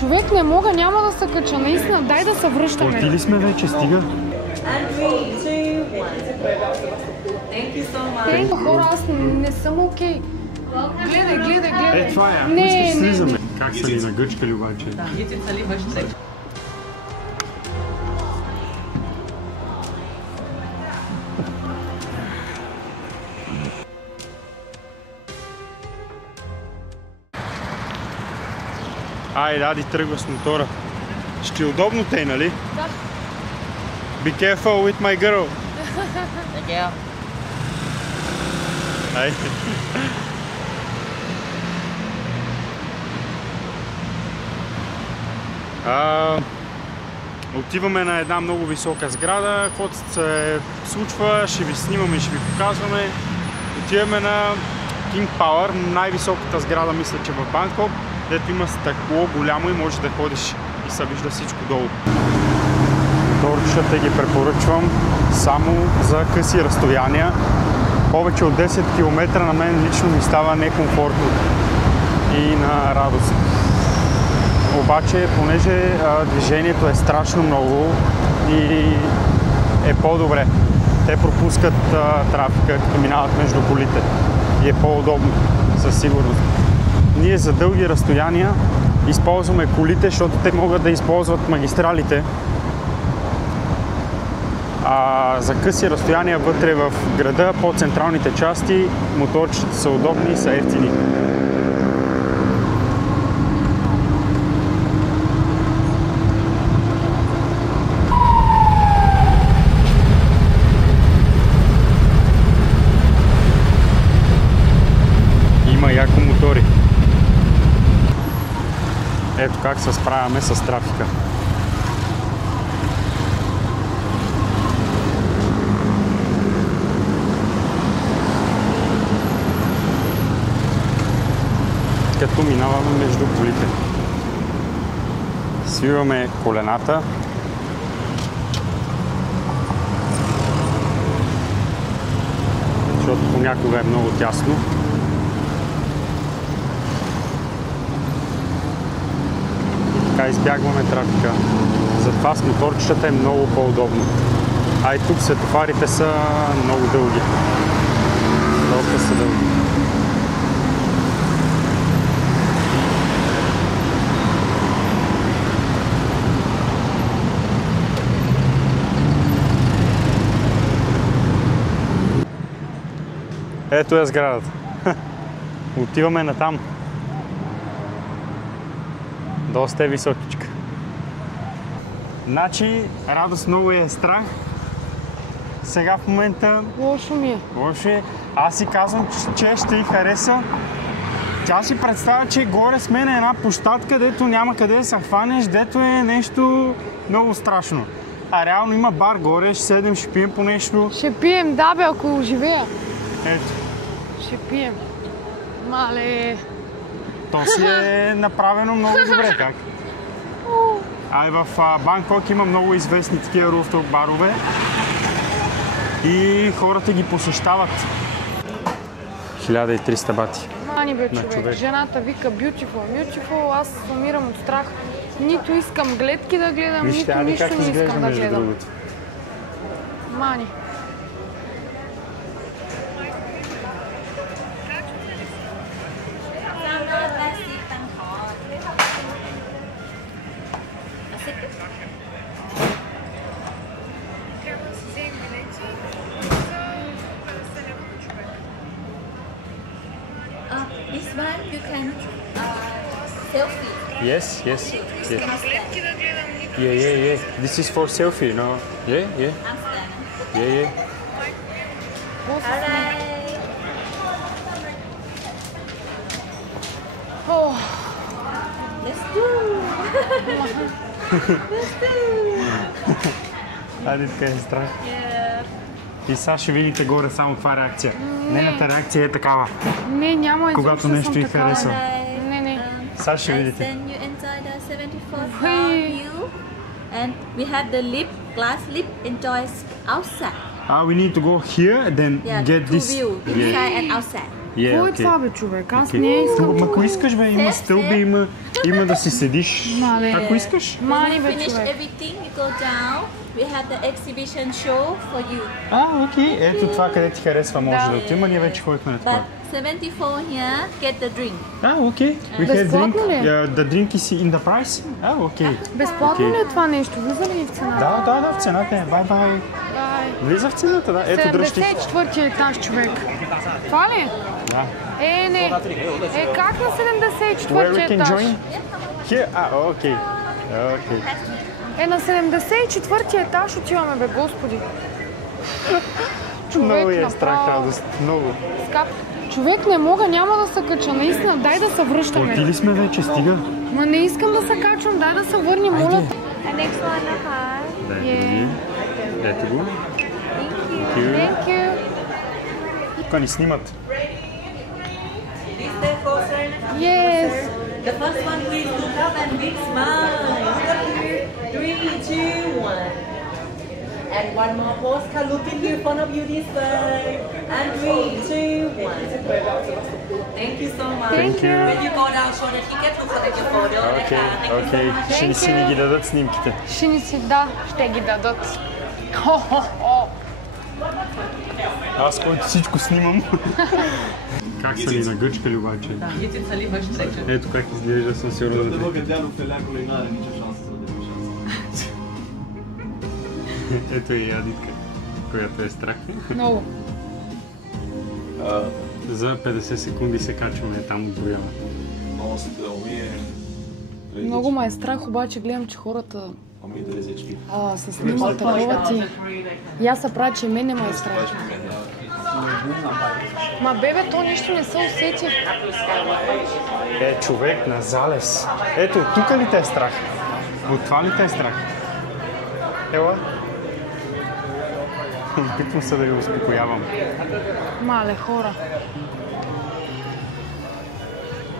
Човек, не мога, няма да се кача, наистина, дай да се връщаме. Отили сме вече, стига. Хора, аз не съм окей. Гледай. Това е, ако искаш слизаме. Как са ни нагъчкали обаче? Айде, Ади тръгва с мотора. Ще е удобно те, нали? Да. Be careful with my girl. Thank Айде. Отиваме на една много висока сграда. Каквото се случва, ще ви снимаме и ще ви показваме. Отиваме на King Power, най-високата сграда, мисля, че в Банкок, където има стъкло голямо и може да ходиш и се вижда всичко долу. Моторчетата ги препоръчвам само за къси разстояния. Повече от 10 км на мен лично ми става некомфортно и на радост. Обаче, понеже движението е страшно много и е по-добре. Те пропускат трафика, като минават между колите и е по-удобно, със сигурност. Ние за дълги разстояния използваме колите, защото те могат да използват магистралите. А за къси разстояния вътре в града, по централните части, моторчета са удобни и са евтини. Има яко мотори. Ето как се справяме с трафика. Като минаваме между колите. Свиваме колената. Защото понякога е много тясно. И така избягваме трафика. Затова с моторчетата е много по-удобно. А и тук светофарите са много дълги. Доста са дълги. Ето е сградата. Отиваме натам. Доста е високичка. Значи, радост много е страх. Сега в момента... Лошо ми е. Лошо е. Аз си казвам, че ще й хареса. Тя си представя, че горе с мен е една площадка, дето няма къде да се хванеш, дето е нещо много страшно. А реално има бар горе, ще седем, ще пием по нещо. Ще пием, да бе, ако живея. Ето. Ще пием. Мале. То си е направено много добре, как? А и в Банкок има много известни такива руфтоп барове и хората ги посещават. 1300 бати. Мани бе, човек. Жената вика beautiful, аз умирам от страх. Нито искам гледки да гледам, нито нищо не искам да гледам. Мани. This one you can selfie. Yes. Yeah. This is for selfie, no? Yeah. I'm standing. Yeah. Alright. Oh. Let's do. Айде, така е страх. И сега ще видите горе само каква реакция. Нейната реакция е такава. Не, няма изобщо. Когато нещо й харесва. Не. Сега ще видите. Then you enjoy the 74th floor view. And we have the lift, glass lift, enjoys outside. We need to go here and then Yeah, get two this. view, inside and outside. Какво е това, бе, човек? Аз не искам тук. Ако искаш, бе, има стълби, има да си седиш. Ако искаш. Мани, бе, Finish човек. everything, you go down. We have the exhibition show for you. Окей. Ето това, къде ти харесва, може да отима. Ние вече ходихме на But това. 74 here, get the drink. Окей. Безплатно ли? The drink is in the price? Окей. Безплатно ли е това нещо? Влиза ли в цената? Да, в цената е. Бай. Влиза в цената, да. Ето, дръжти. 74-ти етаж, човек. Това ли? Да. Не. Как на 74-ти етаж? Here? Окей. На 74-ти етаж отиваме, бе, господи. Много е направо. страх, радост. Много. Човек, не мога, няма да се кача, наистина, дай да се връщаме. Отили сме вече, стига. Ма не искам да се качвам, дай да се върнем, моля. Ето го. Thank you. Тук ни снимат. Yes. The first one, please look up and big smile. 3, 2, 1. And one more pose. Looking in front of you this way. And 3, 2, 1. Thank you so much. Thank you. When you go down, show the ticket to collect your photo. Окей. Ще ни ги дадат снимките. Ще ги дадат. Аз, който всичко снимам. Как са ни нагъчкали обаче? Ето как изглежда асансьора за трите. Ето и Ядитка, която е страх. Много. За 50 секунди се качваме, там отброява. Много ме е страх, обаче гледам, че хората се снимат такова ти. И аз се правя, че мене ме е страх. Ма бебе, то нищо не се усети. Човек на залез. Ето, тук ли те е страх? От това ли те е страх? Ела? Опитвам се да ви успокоявам. Мале хора.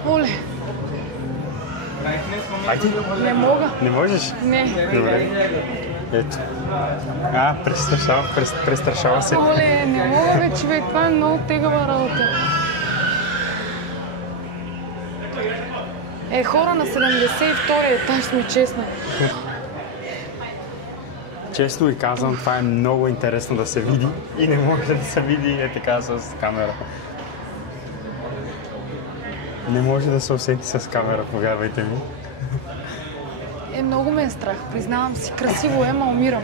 Оле. Айде. Не мога. Не можеш? Не. Добре. Ето. Престрашава се. Оле, не мога, бе, човек. Това е много тегава работа. Хора на 72-и етаж сме честни. Честно ви казвам, това е много интересно да се види и не може да се види така с камера. Не може да се усети с камера, повярвайте ми. Много ме е страх, признавам си. Красиво е, ма умирам.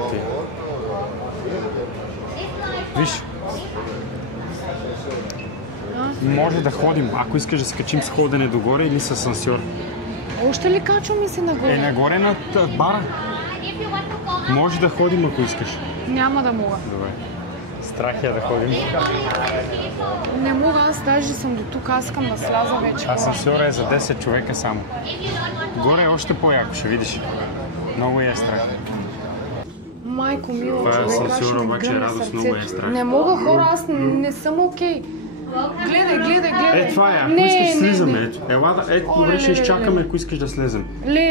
Окей. Виж. Може да ходим, ако искаш да се качим с ходене догоре или с асансьор. Още ли качвам и се нагоре? Нагоре над бара. Може да ходим, ако искаш. Няма да мога. Добре. Страх е да ходим. Не мога, аз даже съм до тук, аз искам да сляза вече. Асансьора е за 10 човека само. Горе е още по-яко, ще видиш. Много е страх. Майко мила, Това е човек, аз ще асансьора, ми обаче гръмне радост много сърцето. е страх. Не мога, хора, аз не съм окей. Гледай. Това е, ако искаш слизаме. Ето, добре, ще изчакаме, ако искаш да слезем.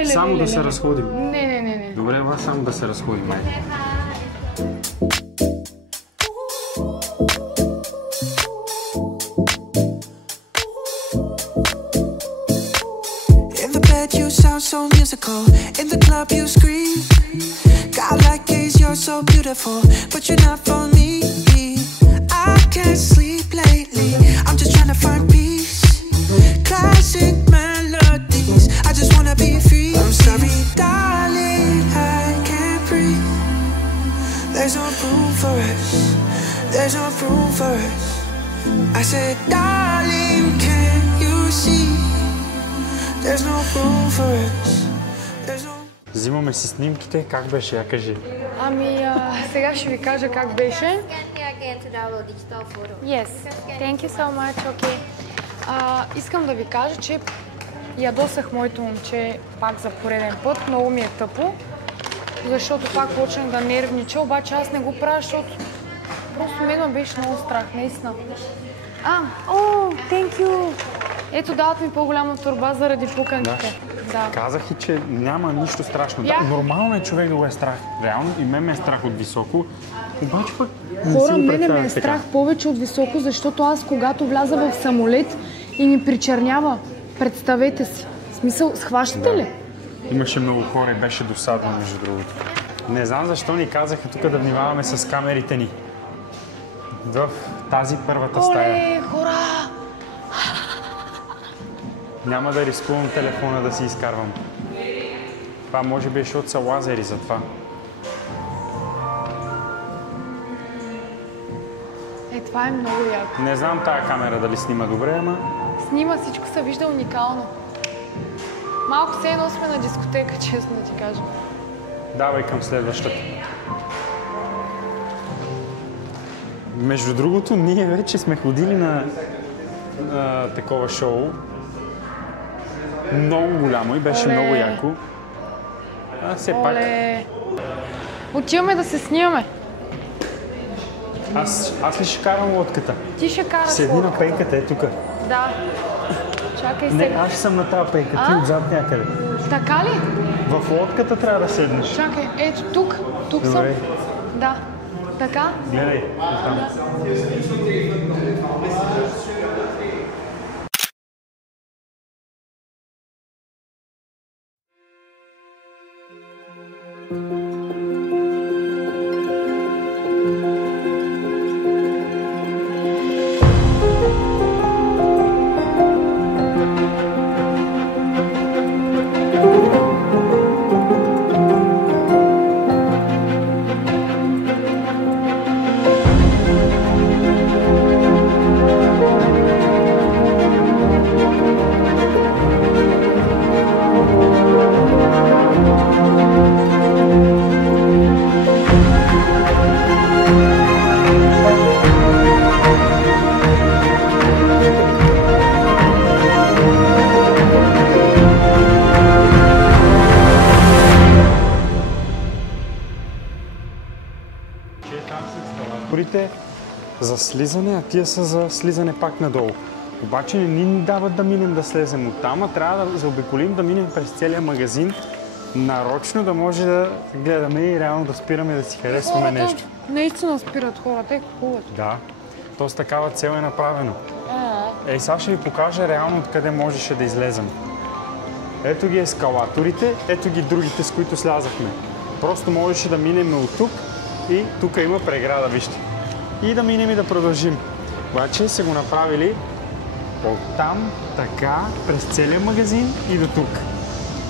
Само да се разходим. Не. Добре, ела, само да се разходим. So musical, in the club you scream. God like gaze, you're so beautiful, but you're not for me. I can't sleep lately, I'm just trying to find peace. Classic melodies, I just wanna be free. I'm sorry, darling, I can't breathe. There's no room for us, there's no room for us. I said, darling, can you see? There's no room for us. There's no... Взимаме си снимките. Как беше? Я кажи. Сега ще ви кажа как беше. Scan here again to download digital photo. Yes. Thank you so much. Okay. Искам да ви кажа, че ядосах моето момче пак за пореден път. Много ми е тъпо, защото пак почнах да нервнича, обаче аз не го правя, защото просто мен ме беше много страх, наистина. Thank you. Ето, дават ми по-голяма торба заради пуканките. Да. Казах и, че няма нищо страшно. Я. Да, нормално е човек да го е страх. Реално и мен ме е страх от високо. Обаче пък не Хора, си го мене ме е представях така. страх повече от високо, защото аз когато вляза в самолет и ми причернява, представете си. В смисъл, схващате ли? Имаше много хора и беше досадно, между другото. Не знам защо ни казаха тук да внимаваме с камерите ни. В тази първата стая. Оле, хора! Няма да рискувам телефона да си изкарвам. Това може би е, защото са лазери за това. Това е много яко. Не знам тая камера дали снима добре, ама... Снима, всичко се вижда уникално. Малко все едно сме на дискотека, честно да ти кажа. Давай към следващата. Между другото, ние вече сме ходили на такова шоу. Много голямо и беше много яко. А все пак... Отиваме да се снимаме. Аз ли ще карам лодката? Ти ще караш Седи на пейката, е тук. Да. Чакай Не, сега. аз ще съм на тази пейка, ти отзад някъде. Така ли? В лодката трябва да седнеш. Чакай, ето тук. Тук съм. Добре. Да. Така? Гледай, там. За слизане, а тия са за слизане пак надолу. Обаче не ни дават да минем да слезем оттам, а трябва да заобиколим да минем през целия магазин, нарочно да може да гледаме и реално да спираме да си харесваме нещо. Наистина спират хората, те купуват. Да, то с такава цел е направено. Ей, сега ще ви покажа реално откъде можеше да излезем. Ето ги ескалаторите, ето ги другите, с които слязахме. Просто можеше да минем от тук и тук има преграда, вижте. И да минем и да продължим. Обаче са го направили оттам, така, през целия магазин и до тук.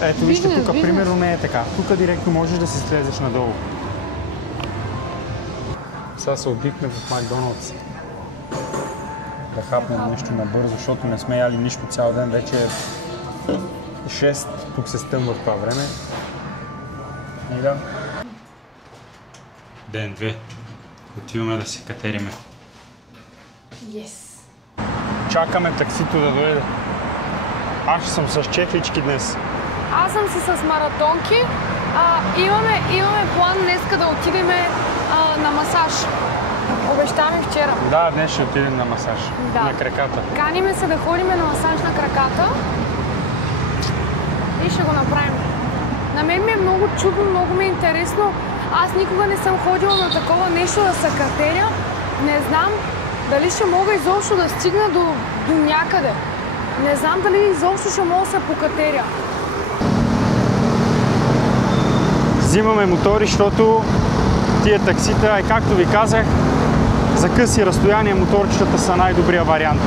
Ето вижте, тук примерно не е така. Тук директно можеш да се слезеш надолу. Сега се обикне в Макдоналдс. Да хапнем нещо набързо, защото не сме яли нищо цял ден. Вече е 6, тук се стъмва в това време. И да. Ден 2. Отиваме да се катериме. Yes. Чакаме таксито да дойде. Аз ще съм с чефлички днес. Аз съм си с маратонки. Имаме план днеска да отидем на масаж. Обеща ми вчера. Да, днес ще отидем на масаж. Да. На краката. Каниме се да ходим на масаж на краката и ще го направим. На мен ми е много чудно, много ми е интересно. Аз никога не съм ходила на такова нещо да се катеря. Не знам дали ще мога изобщо да стигна до някъде. Не знам дали изобщо ще мога да се покатеря. Взимаме мотори, защото тия таксита, както ви казах, за къси разстояния моторчетата са най-добрия вариант.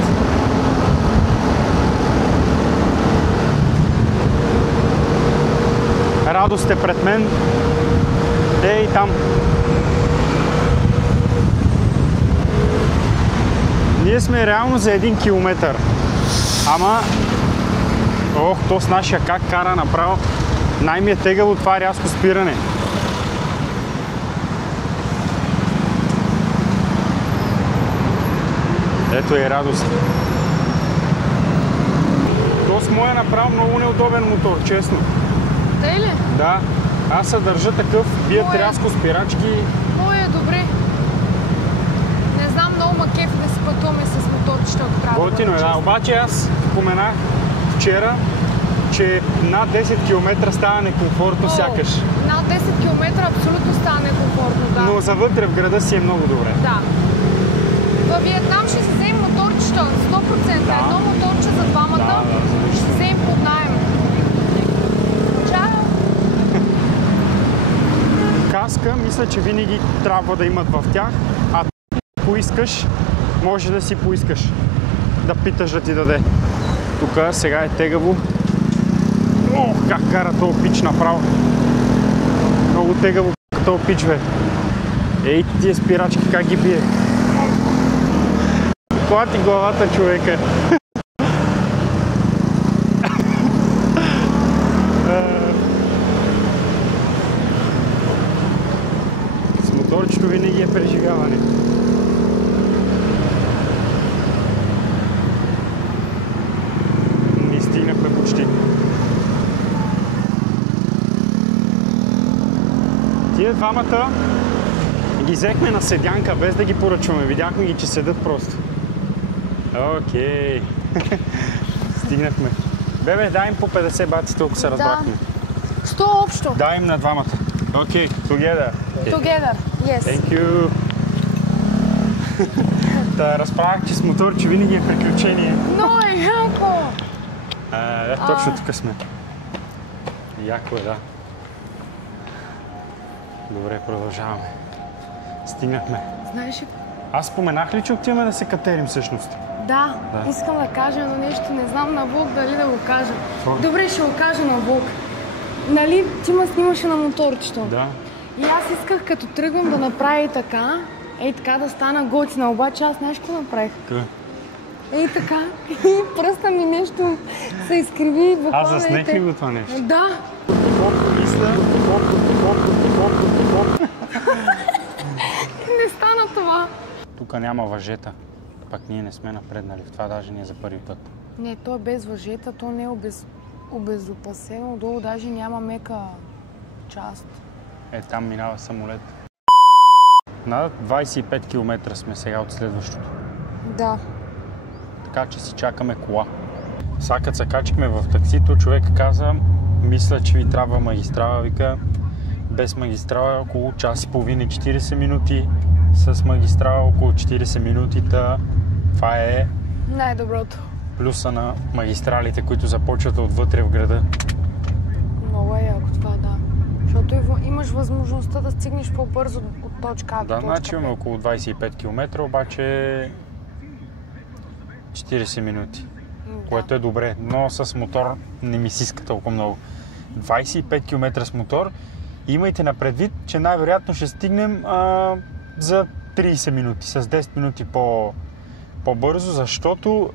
Радост е пред мен. Ей, там. Ние сме реално за 1 километър. Ама, то с нашия как кара направо. Най-ми е тегаво това рязко спиране. Ето е Радост. То с моя направо много неудобен мотор, честно. Тъй ли? Да. Аз се държа такъв, бият рязко спирачки. Мой е добре. Не знам, много ма кеф да си пътуваме с моторчета от края. Готино е, да. Обаче аз споменах вчера, че над 10 км става некомфортно сякаш. Над 10 км абсолютно става некомфортно, да. Но завътре в града си е много добре. Да. Във Виетнам ще си вземем моторчета, 100%. Едно моторче за двамата ще си вземем под наем. Чао! Каска, мисля, че винаги трябва да имат в тях, а поискаш, може да си поискаш. Да питаш да ти даде. Тук сега е тегаво. Ох, как кара този пич направо. Много тегаво този пич, бе. Ей, тия спирачки как ги бие. Клати главата човека. С моторчето винаги е преживяване. Не стигнахме почти. Тия двамата ги взехме на седянка, без да ги поръчваме. Видяхме ги, че седат просто. Окей. Стигнахме. Бебе, дай им по 50 баци, толкова се разбрахме. 100 общо. Дай им на двамата. Окей, together. Together, yes. Thank you. Та разправях, че с моторче винаги е приключение. Много е яко! Точно тук сме. Яко е, да. Добре, продължаваме. Стигнахме. Знаеш ли? Аз споменах ли, че отиваме да се катерим всъщност? Да, Да. искам да кажа едно нещо, не знам на Вълк дали да го кажа. Какво? Добре, ще го кажа на Вълк. Нали, ти ме снимаше на моторчето. Да. И аз исках като тръгвам да направя и така, ей така да стана готина, обаче аз нещо направих. Къде? Ей така, и пръста ми нещо се изкриви. Аз заснех ли го това нещо? Да. Не стана това. Тук няма въжета. Пак ние не сме напреднали. В това даже не е за първи път. Не, то е без въжета, то не е обезопасено. Долу даже няма мека част. Е, там минава самолет. На 25 км сме сега от следващото. Да. Така че си чакаме кола. Сега като се качихме в таксито, човек каза, мисля, че ви трябва магистрала. Вика, без магистрала около час и половина и 40 минути. С магистрала около 40 минути. Това е Най-доброто. плюса на магистралите, които започват отвътре в града. Много е яко това, да. Защото имаш възможността да стигнеш по-бързо от точка А до Да, точка значи имаме Б. около 25 км, обаче 40 минути, което е добре, но с мотор не ми си иска толкова много. 25 км с мотор, имайте на предвид, че най-вероятно ще стигнем за 30 минути, с 10 минути по-бързо, защото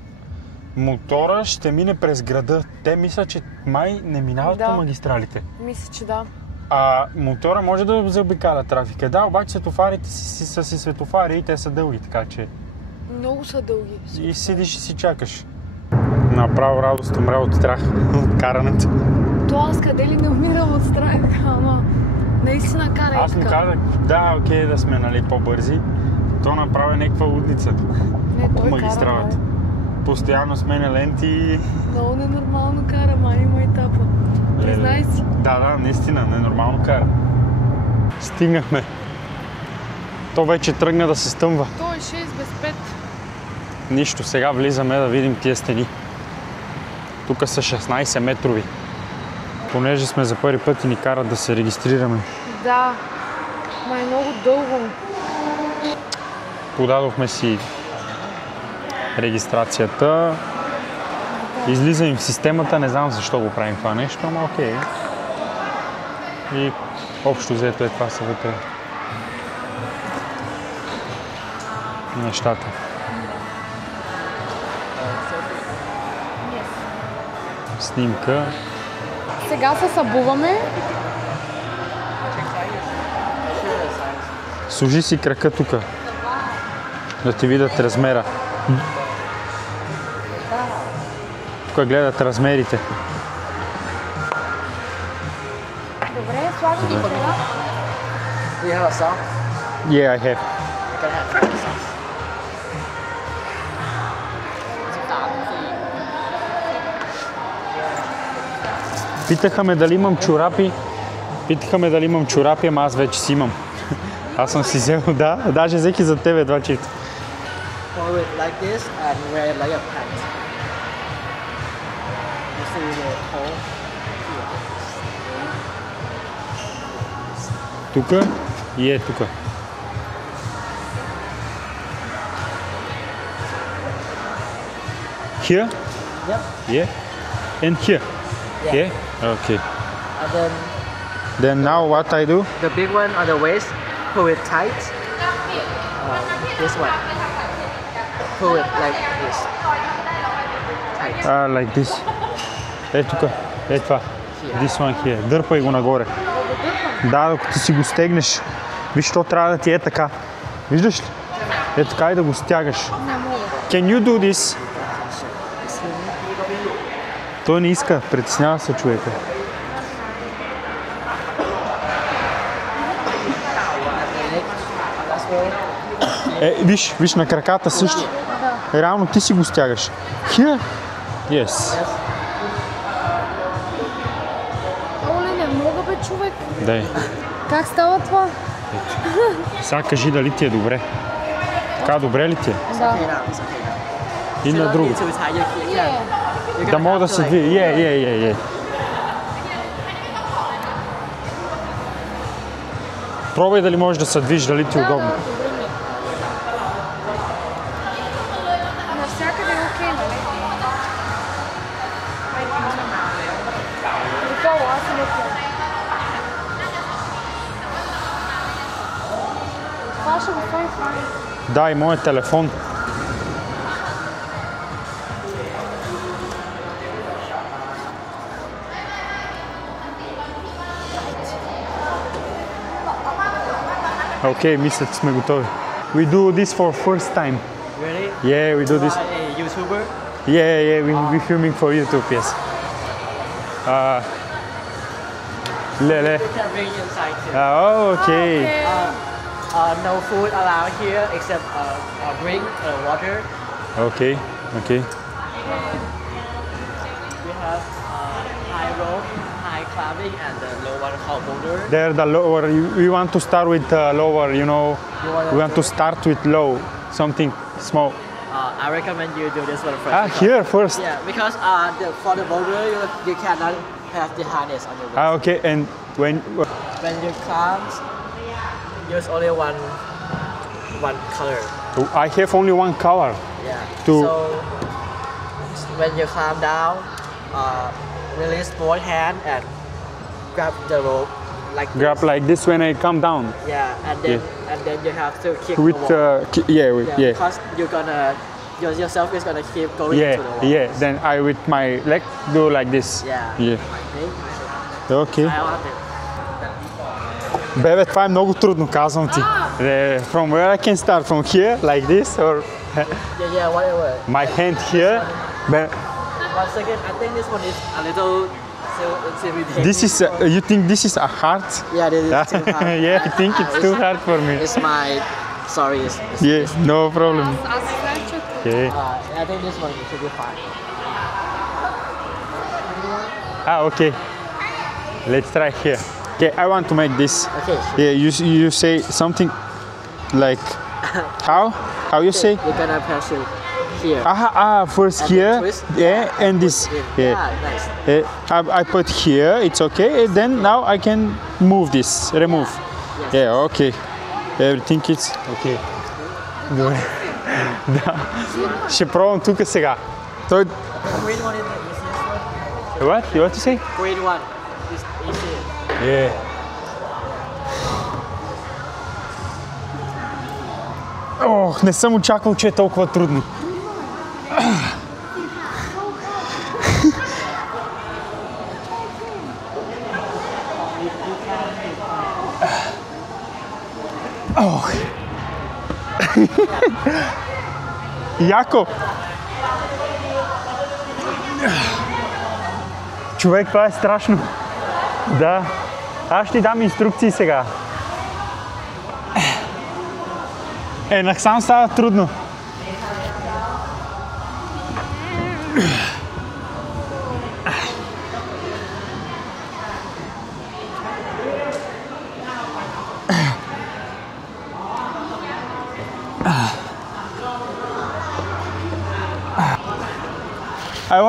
мотора ще мине през града. Те мислят, че май не минават по магистралите. Мисля, че да. А мотора може да заобикаля трафика. Да, обаче светофарите са си светофари и те са дълги, така че... Много са дълги. И седиш и си чакаш. Направо радост умря от страх от карането. То аз къде ли не умирам от страх, ама наистина кара Аз му казах, да, окей, да сме нали, по-бързи. То направи някаква лудница Не, по той магистралата. кара, Постоянно сменя ленти. много ненормално кара, май има етапа. Признай си. Да, наистина, ненормално кара. Стигнахме. То вече тръгна да се стъмва. То е 6 без 5. Нищо, сега влизаме да видим тия стени. Тук са 16 метрови. Понеже сме за първи път и ни карат да се регистрираме. Да, ма е много дълго. Подадохме си регистрацията. Излизам в системата, не знам защо го правим това нещо, ама окей. И общо взето е това са вътре нещата. Снимка. Сега се събуваме. Служи си крака тук, да ти видят размера. Тук гледат размерите. Добре, слагам ги сега. Do you have a sock? Yeah, I have. I can have a sock. Питаха ме дали имам чорапи, ама аз вече си имам. Аз съм си взел, да, даже взех и за тебе два чифта. Hold it like this and wear it like a pants. You see the hole? Тука и е тука. Here? Yep. Yeah. And here? Yeah. Yeah? Okay. And then Then now what I do? the big one on the waist, pull it tight. This one. Pull it like this. Tight. Like this. Е тука. Е това. This one here. Дърпай го нагоре. Да, докато си го стегнеш. Виж, то трябва да ти е така. Виждаш ли? Е така и да го стягаш. Can you do this? Той не иска. Притеснява се човека. Виж на краката също. Реално ти си го стягаш. Here? Yes. Оле, не мога бе, човек. Дай. Как става това? Сега кажи дали ти е добре. Така добре ли ти е? Да. И на друго. Too tight, you can. Да мога да се движи. Е. Пробай дали можеш да се движиш, дали ти е удобно. Навсякъде е окей, нали? Никола, аз съм окей. Това ще го стои файн. Да, и моят телефон. Окей, мисля, че сме готови. We do this for first time. Really? Yeah, we do this. A YouTuber? Yeah, we filming for YouTube, yes. Lele. You can bring inside too. Oh, okay. No food allowed here except drink, water. Okay. We have high rope, high climbing, and the low one called boulder. There, the lower. We want to start with lower. You know, we want to start with low, something small. I recommend you do this one first. Here first. Yeah, because for the boulder you cannot have the harness on your wrist. Okay, and when When you climb, use only one color. I have only one color. Yeah. To- So when you climb down, release both hand and grab the rope like Grab this. like this when I come down. Yeah, and then you have to kick With the wall. yeah. Because you're gonna yourself is gonna keep going to the wall. Yeah. Then I with my leg do like this. Yeah. Okay. I want it. Бебе, това е много трудно, казвам ти. From where I can start? From here, like this, or Yeah, whatever. my hand here? But 1 second, I think this one is a little intimidating. this is. You think this is a hard? Yeah, this is too hard. Yeah, I think it's too hard for me. It's my sorry. Yeah, no problem. Аз знам, че Okay. I think this one should be fine. Okay. Let's try here. Okay, I want to make this. Okay. Yeah, you say something like how? How you say? You're gonna press it here. First And here, then twist. yeah, and this. Yeah, Yeah. nice. I put here, it's okay. And then now I can move this, remove. Yes. Yeah, okay. Everything is okay. Добре. Да. Ще пробвам тук сега. Той... Green one is the easiest one. What? You want to say? Green one is easy. Yeah. Ох, не съм очаквал, че е толкова трудно. Ох. Яко. Човек, това е страшно. Да. Аз ще ти дам инструкции сега. Насам става трудно. I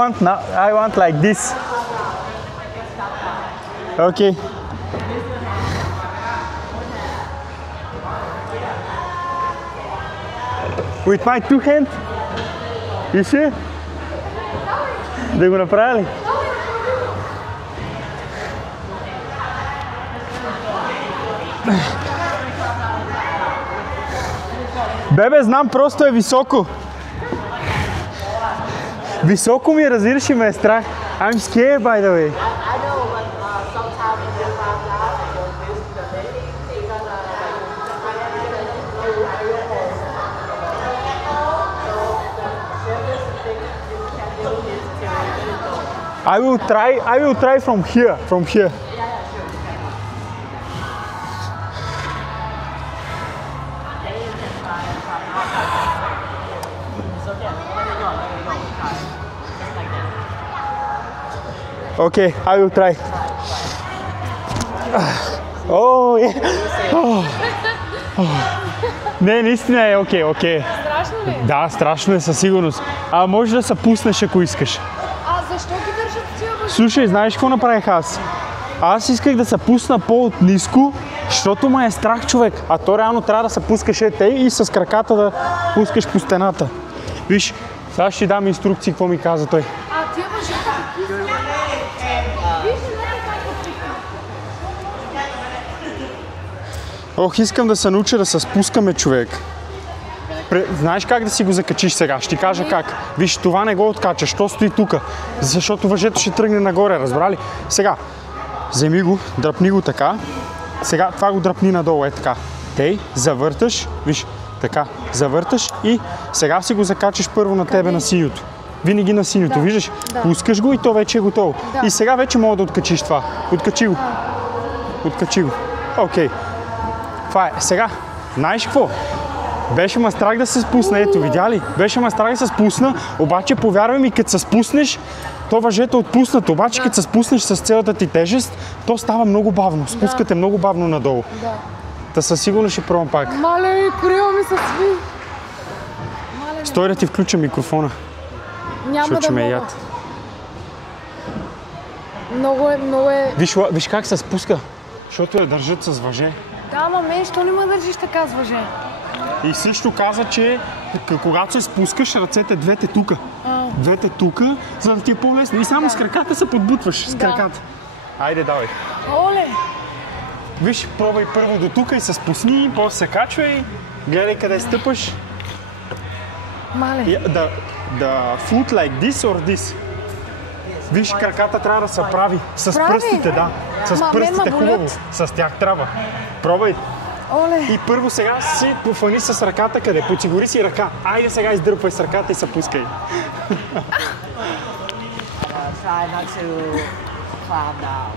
want like this. Okay. With my two hands? You sure? Да го направя ли? Бебе, знам, просто е високо. Високо ми, разбираш, и ме е страх. I'm scared, by the way. I know, but sometimes when you climb down like this, the lady, you're gonna I will try from here, Okay, I will try. Oh, yeah. Не, наистина е окей. Страшно ли? Да, страшно е със сигурност. А може да се пуснеш, ако искаш. А защо ги държат тия въжи? Слушай, знаеш какво направих аз? Аз исках да се пусна по-ниско, защото ме е страх, човек. А то реално трябва да се пускаш и с краката да пускаш по стената. Виж, сега ще ти дам инструкции, какво ми каза той. А тия въжи какви са? Ох, искам да се науча да се спускаме, човек. Знаеш как да си го закачиш сега? Ще ти кажа как. Виж, това не го откачаш, то стои тука. Защото въжето ще тръгне нагоре, разбрали? Сега, вземи го, дръпни го така. Сега това го дръпни надолу, е така. Тей, завърташ, виж, така, завърташ и сега си го закачаш първо на тебе на синьото. Винаги на синьото, виждаш? Пускаш го и то вече е готово. И сега вече мога да откачиш това. Откачи го. Откачи го. Окей. Това е. Сега, знаеш какво? Беше ме страх да се спусна, ето, видя ли? Беше ме страх да се спусна, обаче повярвай ми, като се спуснеш, то въжето е отпуснато, обаче като се спуснеш с цялата ти тежест, то става много бавно, спускате много бавно надолу. Да. Та със сигурно ще пробвам пак. Мале, корема ми се сви. Стой да ти включа микрофона, Няма защото да ме мога. яд. Много е... Виж как се спуска, защото я държат с въже. Да, ама мен, що не ме държиш така с въже? И също каза, че когато се спускаш, ръцете двете тука. Двете тука, за да ти е по-лесно. И само с краката се подбутваш. С краката. Айде, давай. Оле! Виж, пробвай първо до тука и се спусни, после се качвай. Гледай къде стъпаш. Мале! Да foot like this or this. Виж, краката трябва да се прави. С пръстите, да. С пръстите хубаво. С тях трябва. Пробвай. Оле! И първо сега си пофани с ръката къде? Подсигури си ръка. Айде сега издърпвай с ръката и се пускай. Try not to climb down.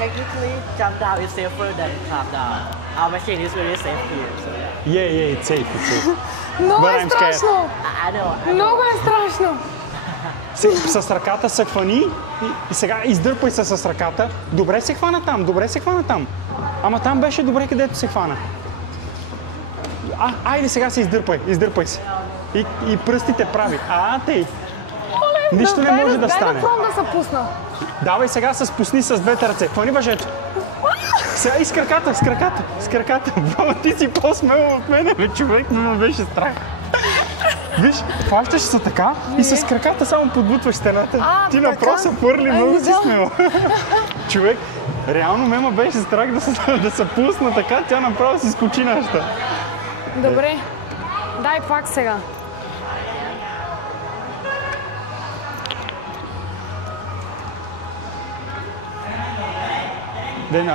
Technically, jump down is safer than climb down. Our machine is very safe here. So Yeah, it's safe. Много But е I'm scared. страшно! I know. Много е страшно! С ръката се хвани и сега издърпай се с ръката. Добре се хвана там. Ама там беше добре, където се хвана. Айде сега се издърпай се. И пръстите прави. Тъй. Нищо не може да стане. Дай да пробвам да се пусна. Давай сега се спусни с двете ръце. Хвани въжето. Сега и с краката. Баба, ти си по-смела от мене, бе, човек, но ме беше страх. Виж, хващаш се така и с краката само подбутваш стената. Ти направо се фърли, много си смела. Човек, реално ме беше страх да се пусна така, тя направо си скочи нашата. Добре, дай пак сега. Then,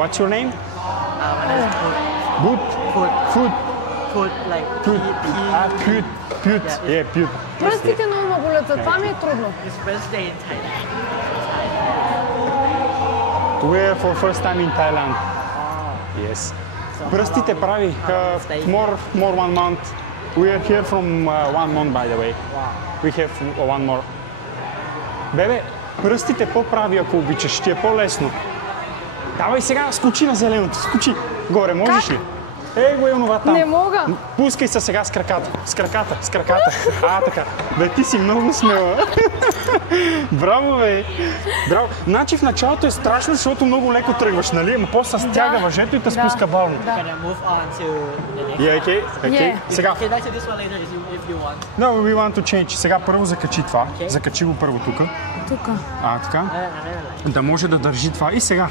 what's your name? My name is Good. Food. Food like Pute. Yeah, pute. Пръстите много ме болят, това ми е трудно. It's first day in Thailand. We're for first time in Thailand. Yes. Пръстите прави more 1 month. We are here from 1 month, by the way. We have 1 more. Бебе, пръстите по-прави, ако обичаш, ще е по-лесно. Давай сега, скочи на зеленото, скочи. Горе, можеш ли? Ей го е онова там. Не мога. Пускай се сега с краката. С краката, с краката. Така. Бе, ти си много смела. Браво, бе. Браво. Значи в началото е страшно, защото много леко тръгваш, нали? Ама после се стяга въжето и те спуска бавно. Can I move on to the next? Yeah, okay? Okay. Yeah. Сега. Okay, back to this one later if you want. No, we want to change. Сега първо закачи това. Okay. Закачи го първо тук. Тук. Така. Да може да държи това. И сега.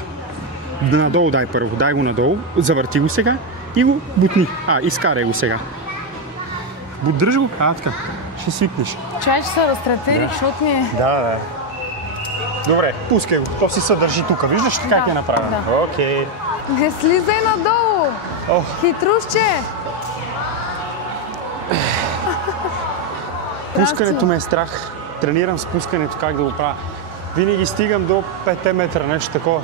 Надолу дай първо. Дай го надолу. Завърти го сега. И го бутни. Изкарай го сега. Дръж го. Така. Ще свикнеш. Чай, че се разтретерих, защото ми е... Да. Добре, пускай го. То си се държи тук. Виждаш ли как е направено? Да. Окей. Не слизай надолу! Хитрушче! Пускането ме е страх. Тренирам спускането, как да го правя. Винаги стигам до 5 метра, нещо такова.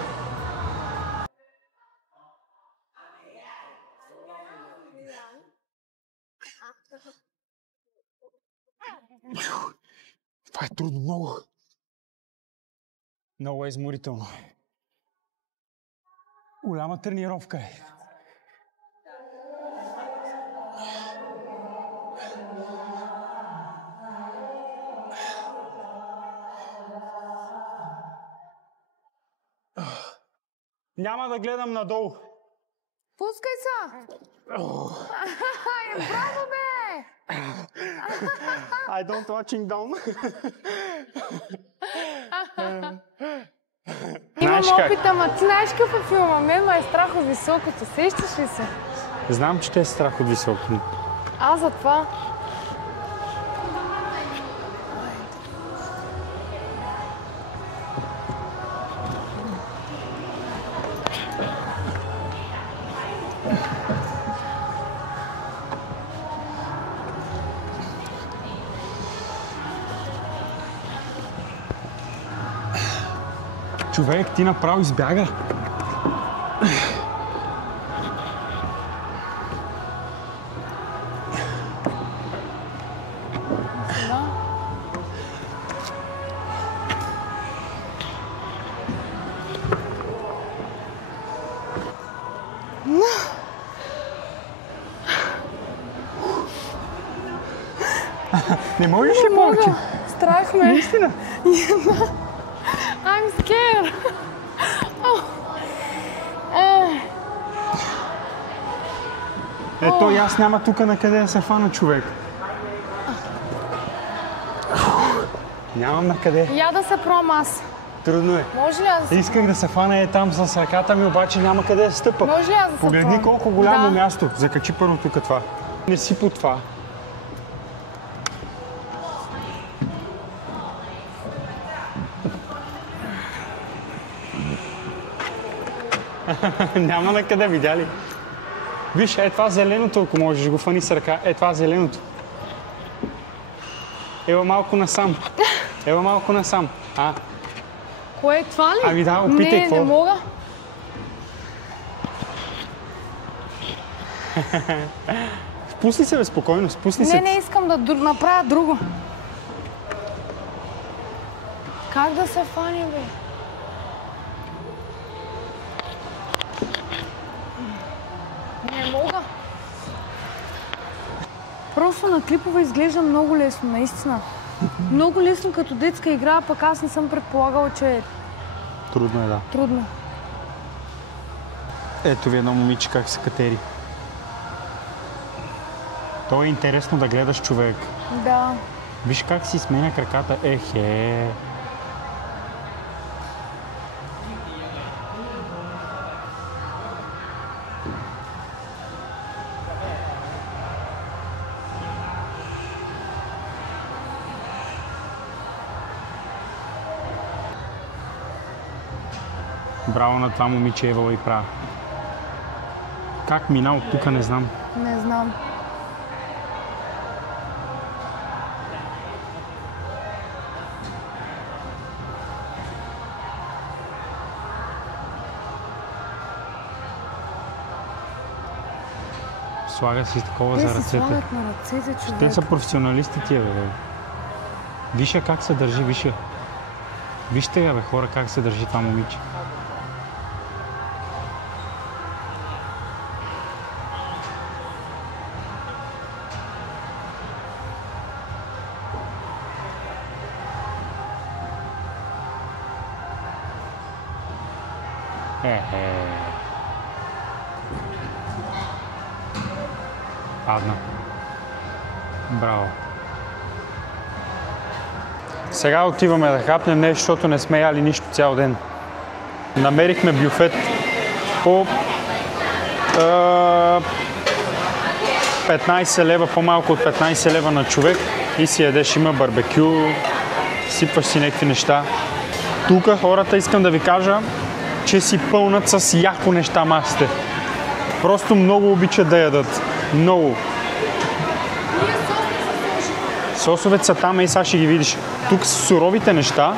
Това е трудно много. Много е изморително. Голяма тренировка е. Няма да гледам надолу. Пускай се! Браво, бе! I don't watching down. Имам Знаеш как? опит, ама ти знаеш какъв е филма? Мен ме е страх от високото. Сещаш ли се? Знам, че те е страх от високото. Аз затова... Човек, ти направо избяга. Не можеш ли повече? Страх ме. Наистина? I'm scared. Ето и аз няма тук на къде да се фана, човек. Нямам на къде. Я да се пробвам аз. Трудно е. Може ли аз да се... Исках да се фана там с ръката ми, обаче няма къде да стъпа. Може ли аз да се Погледни пробвам? колко голямо Да. място. Закачи първо тук това. Не си по това. Няма на къде, видя ли? Виж, това зеленото, ако можеш, го фани с ръка. Това зеленото. Ева малко насам. Ева малко насам. Кое е това ли? Ами да, опитай Не, какво. не мога. Спусни се, бе, спокойно, спусни се. Не искам да направя друго. Как да се фани, бе? Не мога. Просто на клипове изглежда много лесно, наистина. Много лесно като детска игра, пък аз не съм предполагала, че е Трудно е, да. трудно. Ето ви едно момиче как се катери. То е интересно да гледаш човек. Да. Виж как си сменя краката. Ехе. Браво на това момиче, Евала и права. Как мина от тук, не знам. Не знам. Слага си такова Те за си ръцете. слагат на ръцете, човек. Те са професионалисти тия, бе. Виша как се държи, виша. Вижте, бе, хора, как се държи това момиче. Падна. Браво. Сега отиваме да хапнем нещо, защото не сме яли нищо цял ден. Намерихме бюфет по 15 лева, по-малко от 15 лева на човек и си ядеш, има барбекю, сипваш си някакви неща. Тук хората, искам да ви кажа, че си пълнат с яко неща масите. Просто много обичат да ядат. Много. Сосовете са там и сега ще ги видиш. Тук са суровите неща.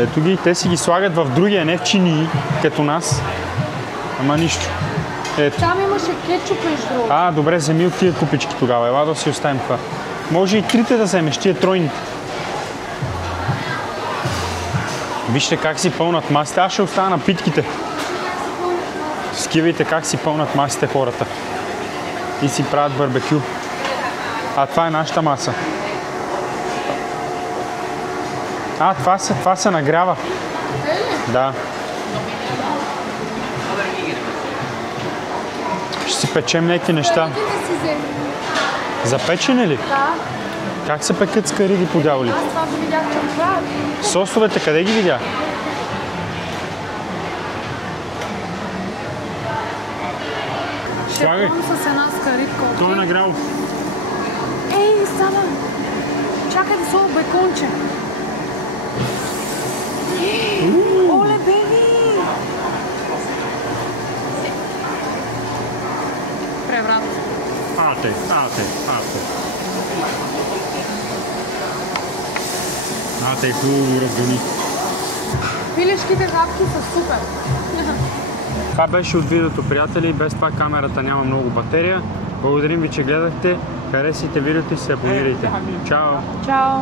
Ето ги, те си ги слагат в другия, не в чинии, като нас. Ама нищо. Ето. Там имаше кетчуп между другото. Добре, вземи от тия купички тогава. Ела да си оставим това. Може и трите да вземеш, тия тройните. Вижте как си пълнат масите. Аз ще оставя напитките. Скивайте как си пълнат масите хората. И си правят барбекю. А това е нашата маса. Това се нагрява. Да. Ще си печем някакви неща. Запечени ли? Да. Как се пекат скариди по дяволи? Аз това го видях, че правят. Сосовете къде ги видя? Ще пълн с една скаритка. Той е нагрял. Ей, стана! Чакай да сложа беконче. Оле, беби! Преврат. Ате. Ате, хубаво разгони. Пилешките хапки са супер. Това беше от видеото, приятели. Без това камерата няма много батерия. Благодарим ви, че гледахте. Харесайте видеото и се абонирайте. Чао! Чао!